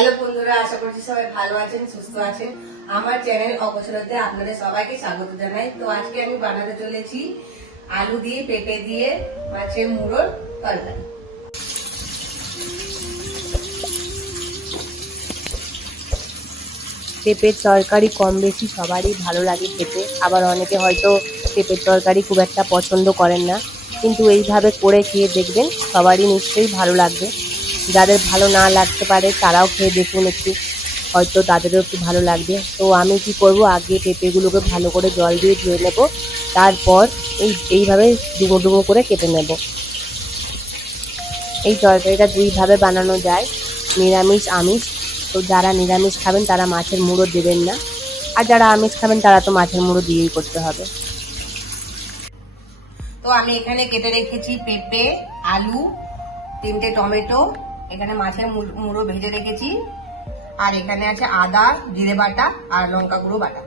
Hello বন্ধুরা, আশা করছি সবাই ভালো আছেন, সুস্থ আছেন। আমার চ্যানেল অবসরতে আপনাদের সবাইকে স্বাগত জানাই। তো আজকে আমি বানাতে চলেছি আলু দিয়ে পেঁপে দিয়ে মাছের মুড়োর তরকারি। পেঁপের তরকারি কম বেশি সবারই ভালো লাগে খেতে। আবার অনেকে হয়তো পেঁপের তরকারি খুব একটা পছন্দ করেন না। কিন্তু এইভাবে করে খেয়ে দেখবেন সবারই নিশ্চয়ই ভালো লাগবে। যাদের ভালো না লাগতে পারে তারাও খেয়ে দেখুন একটু। হয়তো তাদেরও একটু ভালো লাগবে। তো আমি কি করব? আগে পেঁপেগুলোকে ভালো করে জল দিয়ে ধুয়ে নেব। তারপর এই, এইভাবে ডুবো ডুবো করে কেটে নেব। এই তরকারিটা দুইভাবে বানানো যায়, নিরামিষ আমিষ। তো যারা নিরামিষ খাবেন তারা মাছের মুড়ো দেবেন না। আর যারা আমিষ খাবেন তারা তো মাছের মুড়ো দিয়েই করতে হবে। তো আমি এখানে কেটে রেখেছি পেঁপে, আলু, তিনটে টমেটো এখানে মাছের মুড়ো ভেজে রেখেছি। আর এখানে আছে আদা, জিরে বাটা আর লঙ্কা গুঁড়ো বাটা।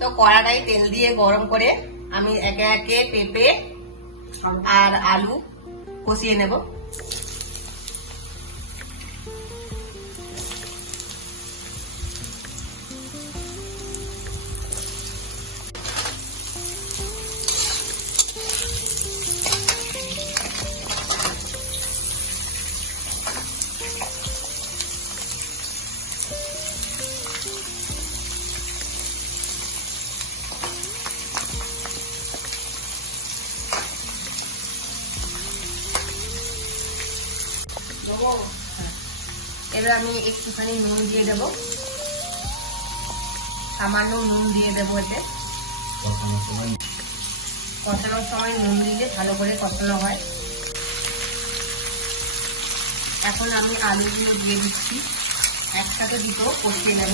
তো কড়াটাই তেল দিয়ে গরম করে আমি একে একে পেঁপে আর আলু কষিয়ে নেব। এবার আমি একটুখানি নুন দিয়ে দেব। সামান্য নুন দিয়ে দেবো এতে। কষানোর সময়। নুন দিলে ভালো করে কষানো হয়। এখন আমি আলুগুলো দিয়ে দিচ্ছি। একসাথে দুটো কষিয়ে নেব।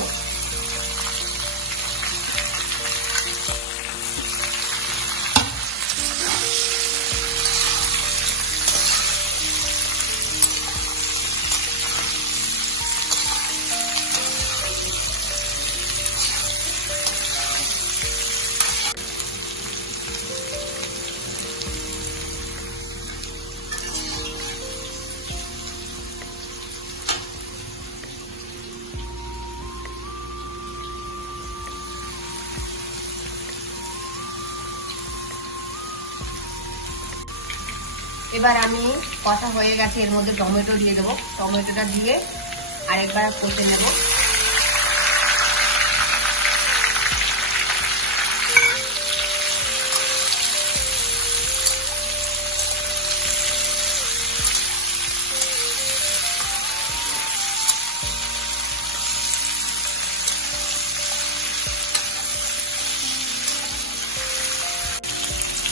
এবার আমি কষা হয়ে গেছে, এর মধ্যে টমেটো দিয়ে দেবো। টমেটোটা দিয়ে আরেকবার কষে নেব।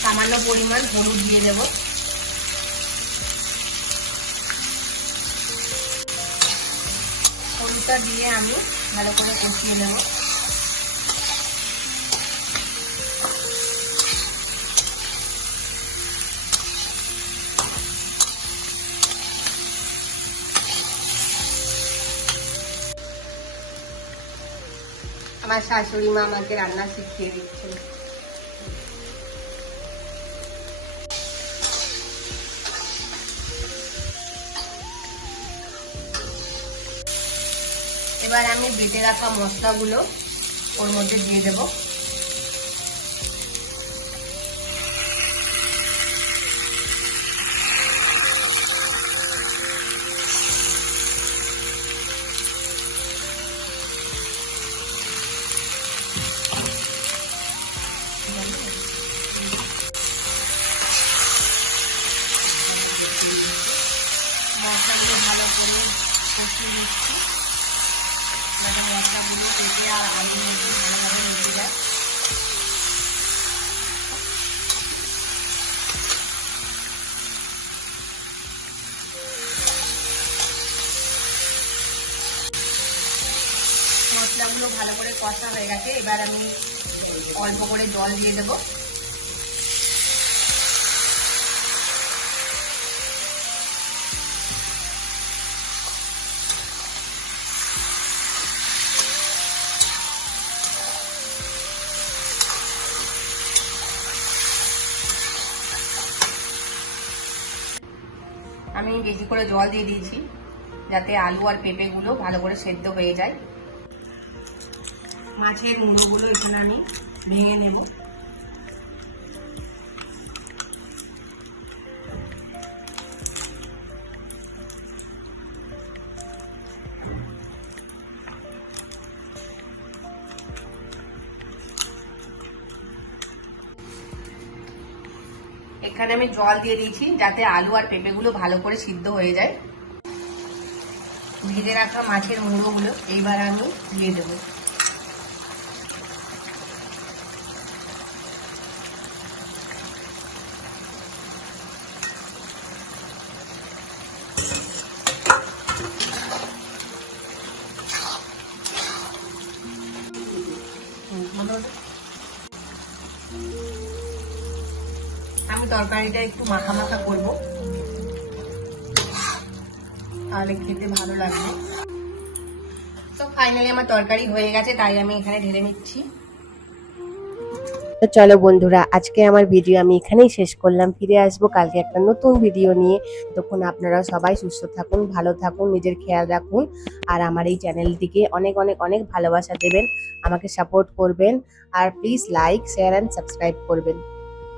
সামান্য পরিমাণ হলুদ দিয়ে দেবো। হলুদটা দিয়ে আমি ভালো করে কষিয়ে নেব। আমার শাশুড়ি মা আমাকে রান্না শিখিয়ে দিচ্ছেন। এবার আমি বেটে রাখা মশলাগুলো ওর মধ্যে দিয়ে দেব। মশলাগুলো পেঁপে মধ্যে ভালোভাবে লেগে যায় মশলাগুলো ভালো করে কষা হয়ে গেছে। এবার আমি অল্প করে জল দিয়ে দেবো। আমি বেশি করে জল দিয়ে দিয়েছি, যাতে আলু আর পেঁপেগুলো ভালো করে সেদ্ধ হয়ে যায়। মাছের মুড়োগুলো এখানে আমি ভেঙে নেব। এখানে আমি জল দিয়ে দিয়েছি যাতে আলু আর পেঁপেগুলো ভালো করে সিদ্ধ হয়ে যায়। ভেজে রাখা মাছের মুড়োগুলো এইবার আমি দিয়ে দেবো। আমি তরকারিটা একটু মাখা মাখা করব। তাহলে খেতে ভালো লাগবে। তো ফাইনালি আমার তরকারি হয়ে গেছে, তাই আমি এখানে ঢেলে নিচ্ছি। তো চলো বন্ধুরা, আজকে আমার ভিডিও আমি এখানেই শেষ করলাম। ফিরে আসব কালকে একটা নতুন ভিডিও নিয়ে। তখন আপনারা সবাই সুস্থ থাকুন, ভালো থাকুন, নিজের খেয়াল রাখুন। আর আমার এই চ্যানেলটিকে অনেক অনেক অনেক ভালোবাসা দেবেন। আমাকে সাপোর্ট করবেন। আর please like share and subscribe করবেন।